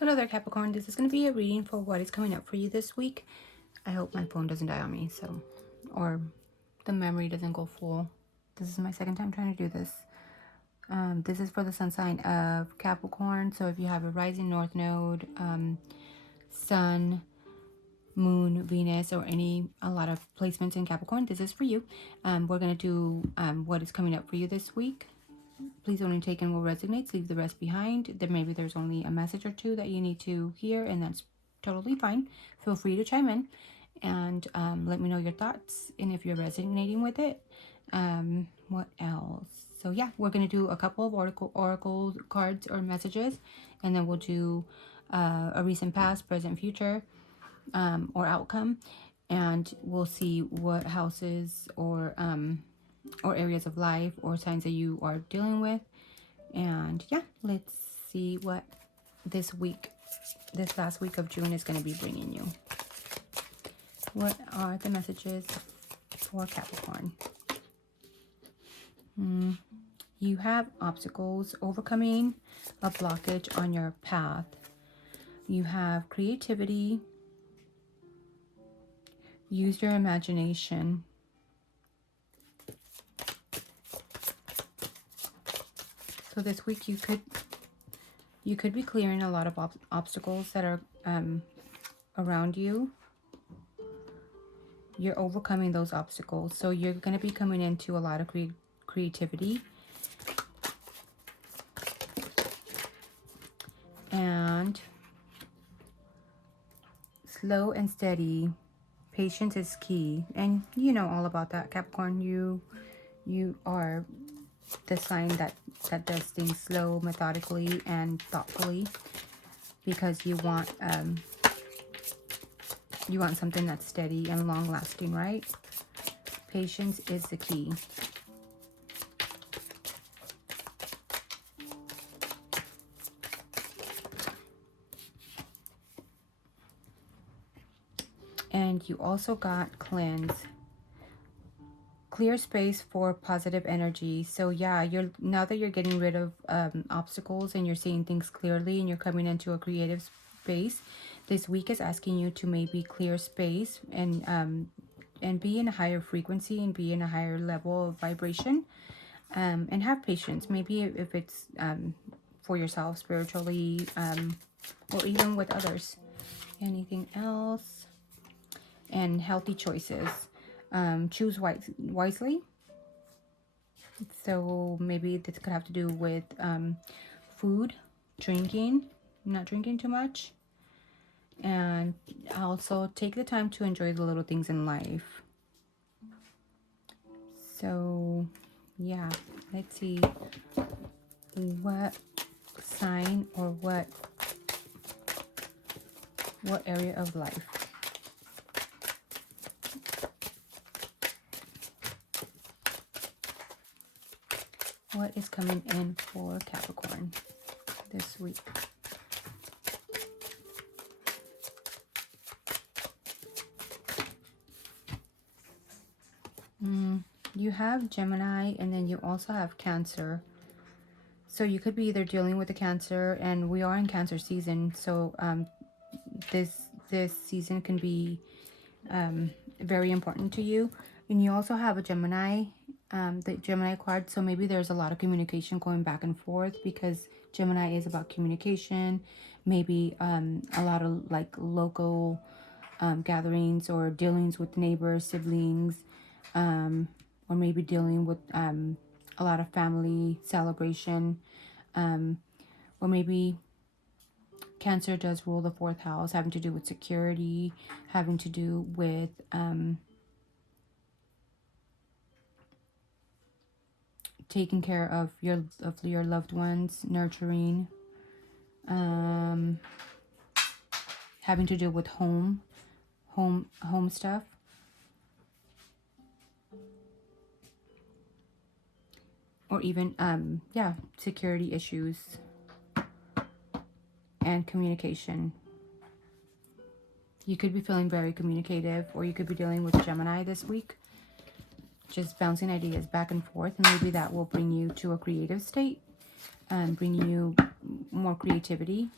Hello there, Capricorn. This is going to be a reading for what is coming up for you this week. I hope my phone doesn't die on me, or the memory doesn't go full. This is my second time trying to do this. This is for the sun sign of Capricorn. So if you have a rising north node, sun, moon, Venus, or a lot of placements in Capricorn, this is for you. We're going to do what is coming up for you this week. Please only take in what resonates, leave the rest behind. Then maybe there's only a message or two that you need to hear, and that's totally fine. Feel free to chime in and let me know your thoughts and if you're resonating with it. What else? So yeah, we're going to do a couple of oracle cards or messages, and then we'll do a recent past, present, future, or outcome, and we'll see what houses or areas of life or signs that you are dealing with. And yeah, let's see what this last week of June is going to be bringing you. What are the messages for Capricorn? You have obstacles, overcoming a blockage on your path. You have creativity. Use your imagination. So this week you could be clearing a lot of obstacles that are around you. You're overcoming those obstacles. So you're going to be coming into a lot of creativity. And slow and steady. Patience is key. And you know all about that, Capricorn. You are the sign that does things slow, methodically, and thoughtfully, because you want something that's steady and long lasting, right? Patience is the key. And you also got cleanse. Clear space for positive energy. So yeah, now that you're getting rid of obstacles and you're seeing things clearly and you're coming into a creative space, this week is asking you to maybe clear space and be in a higher frequency and be in a higher level of vibration, and have patience. Maybe if it's for yourself spiritually, or even with others. Anything else? And healthy choices. Choose wisely. So maybe this could have to do with food, drinking, not drinking too much. And also take the time to enjoy the little things in life. So yeah, let's see what sign or what area of life. What is coming in for Capricorn this week? You have Gemini, and then you also have Cancer. So you could be either dealing with the Cancer, and we are in Cancer season. So this season can be very important to you. And you also have a Gemini, the Gemini card. So maybe there's a lot of communication going back and forth, because Gemini is about communication. Maybe a lot of like local gatherings or dealings with neighbors, siblings, or maybe dealing with a lot of family celebration, or maybe Cancer does rule the 4th house, having to do with security, having to do with taking care of your loved ones, nurturing, having to do with home stuff. Or even security issues and communication. You could be feeling very communicative, or you could be dealing with Gemini this week, just bouncing ideas back and forth, and maybe that will bring you to a creative state and bring you more creativity.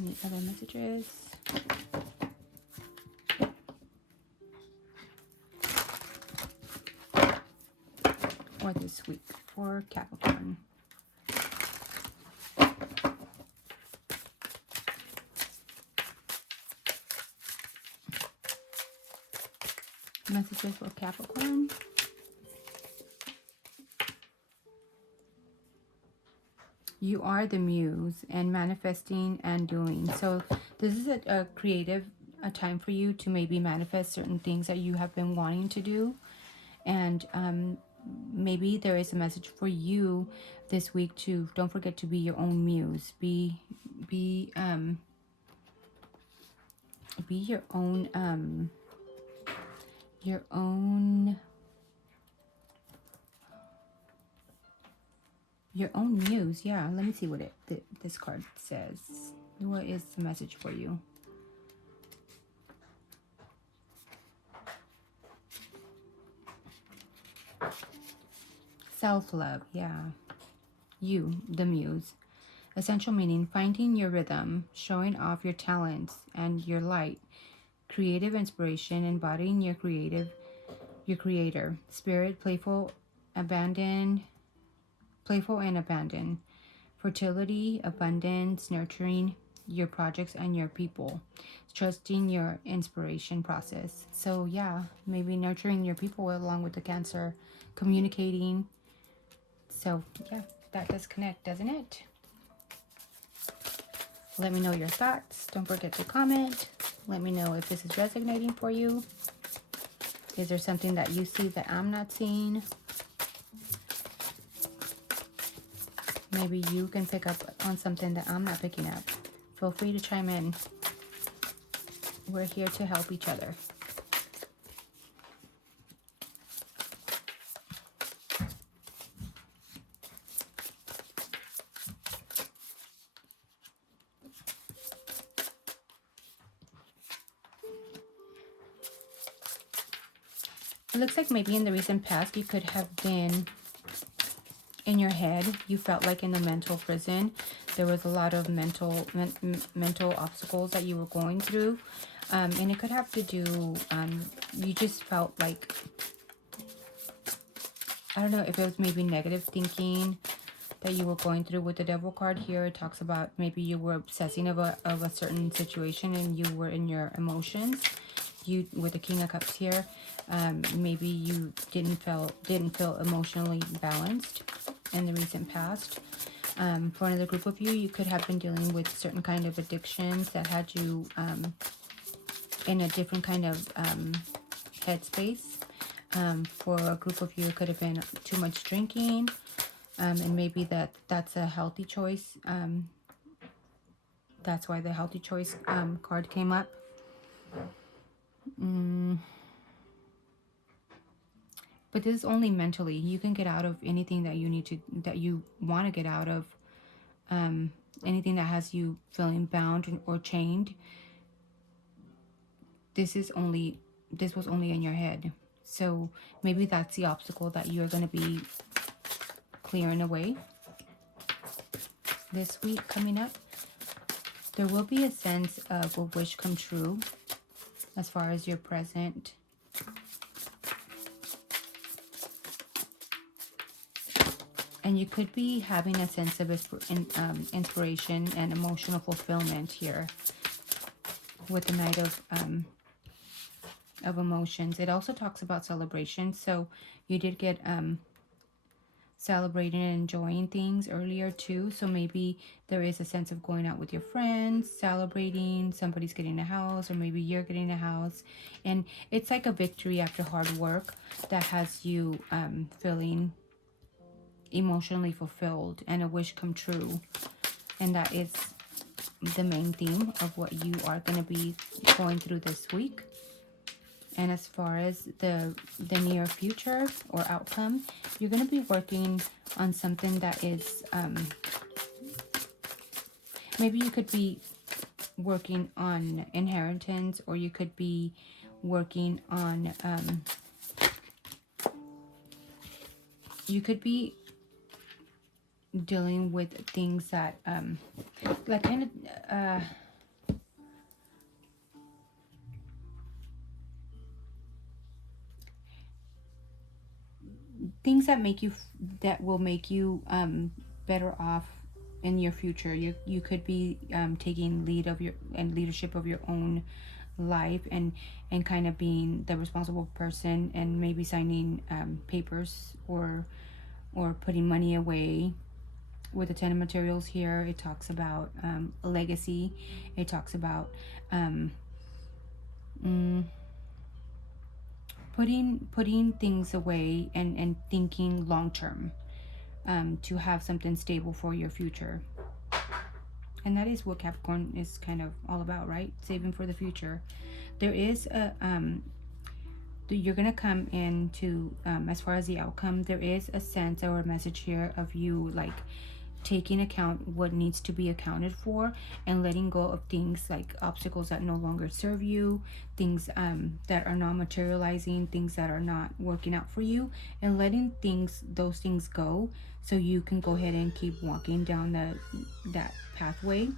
Any other messages? For this week for Capricorn. Messages for Capricorn. You are the muse and manifesting and doing. So this is a creative time for you to maybe manifest certain things that you have been wanting to do. And maybe there is a message for you this week to don't forget to be your own muse. Be your own muse. Yeah, let me see what this card says. What is the message for you? Self-love. Yeah, you, the muse. Essential meaning: finding your rhythm, showing off your talents and your light. Creative inspiration: embodying your creator. Spirit: playful and abandoned. Fertility: abundance, nurturing your projects and your people. Trusting your inspiration process. So yeah, maybe nurturing your people along with the Cancer, communicating. So yeah, that does connect, doesn't it? Let me know your thoughts. Don't forget to comment. Let me know if this is resonating for you. Is there something that you see that I'm not seeing? Maybe you can pick up on something that I'm not picking up. Feel free to chime in. We're here to help each other. It looks like maybe in the recent past you could have been in your head. You felt like in the mental prison. There was a lot of mental obstacles that you were going through. And it could have to do, you just felt like, I don't know if it was maybe negative thinking that you were going through. With the Devil card here, it talks about maybe you were obsessing of a certain situation and you were in your emotions. You, with the King of Cups here, maybe you didn't feel emotionally balanced in the recent past. For another group of you, you could have been dealing with certain kind of addictions that had you in a different kind of headspace. For a group of you, it could have been too much drinking, and maybe that's a healthy choice. That's why the healthy choice card came up. But this is only mentally. You can get out of anything that you want to get out of. Anything that has you feeling bound or chained. This was only in your head. So maybe that's the obstacle that you're going to be clearing away this week coming up. There will be a sense of a wish come true as far as your present. And you could be having a sense of inspiration and emotional fulfillment here with the Knight of Emotions. It also talks about celebration. So you did get celebrating and enjoying things earlier too. So maybe there is a sense of going out with your friends, celebrating, somebody's getting a house, or maybe you're getting a house. And it's like a victory after hard work that has you feeling emotionally fulfilled and a wish come true. And that is the main theme of what you are going to be going through this week. And as far as the near future or outcome, you're going to be working on something that is maybe you could be working on inheritance, or you could be working on you could be dealing with things that like kind of things that make you, that will make you better off in your future. You could be taking lead of your and leadership of your own life, and kind of being the responsible person, and maybe signing papers, or putting money away. With the 10 of materials here, it talks about a legacy. It talks about mm, putting things away, and thinking long term, to have something stable for your future. And that is what Capricorn is kind of all about, right? Saving for the future. There is a you're gonna come into, as far as the outcome, there is a sense or a message here of you like taking account what needs to be accounted for, and letting go of things like obstacles that no longer serve you, things that are not materializing, things that are not working out for you, and letting those things go, so you can go ahead and keep walking down that pathway.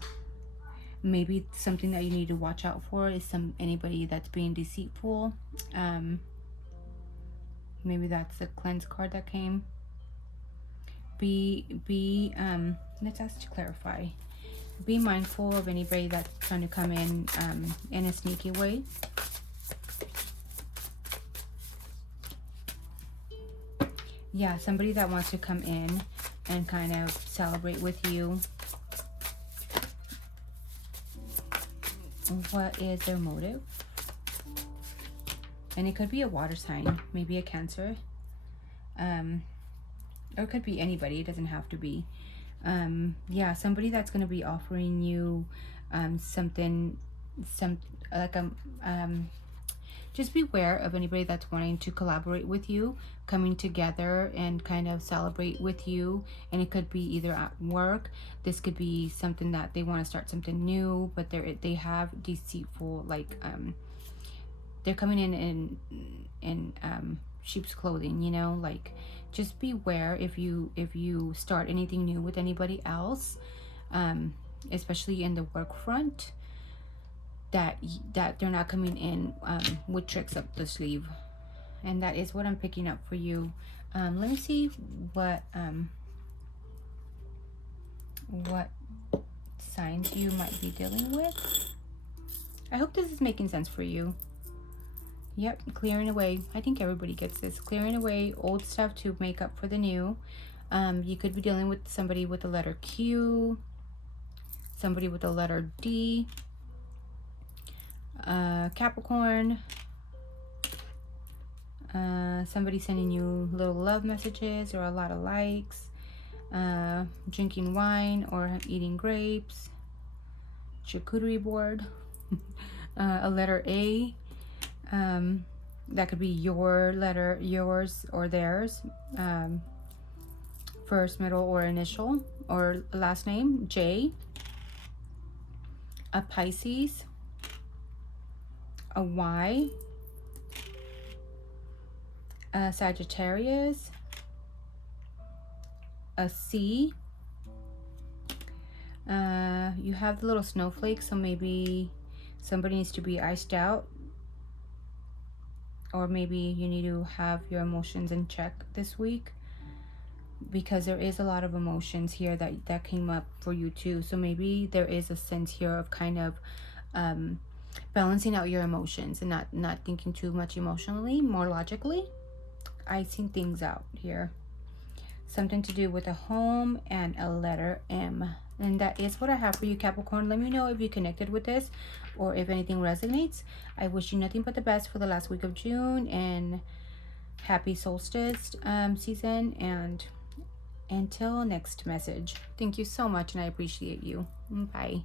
Maybe something that you need to watch out for is anybody that's being deceitful. Maybe that's the cleanse card that came. Let's ask to clarify. Be mindful of anybody that's trying to come in a sneaky way. Yeah, somebody that wants to come in and kind of celebrate with you. What is their motive? And it could be a water sign, maybe a Cancer. Or it could be anybody, it doesn't have to be. Yeah, somebody that's going to be offering you something, like just beware of anybody that's wanting to collaborate with you, coming together and kind of celebrate with you. And it could be either at work. This could be something that they want to start something new, but they have deceitful, like they're coming in sheep's clothing, you know. Like, just beware if you start anything new with anybody else, especially in the work front, that they're not coming in with tricks up the sleeve. And that is what I'm picking up for you. Let me see what signs you might be dealing with. I hope this is making sense for you. Yep, clearing away. I think everybody gets this. Clearing away old stuff to make up for the new. You could be dealing with somebody with the letter Q, somebody with the letter D, Capricorn, somebody sending you little love messages or a lot of likes, drinking wine or eating grapes, charcuterie board, a letter A. That could be your letter, yours or theirs, first, middle, or initial, or last name, J, a Pisces, a Y, a Sagittarius, a C. You have the little snowflakes, so maybe somebody needs to be iced out, or maybe you need to have your emotions in check this week, because there is a lot of emotions here that came up for you too. So maybe there is a sense here of kind of balancing out your emotions and not thinking too much emotionally, more logically. I seen things out here. Something to do with a home and a letter M. And that is what I have for you, Capricorn. Let me know if you connected with this or if anything resonates. I wish you nothing but the best for the last week of June, and happy solstice season. And until next message, thank you so much, and I appreciate you. Bye.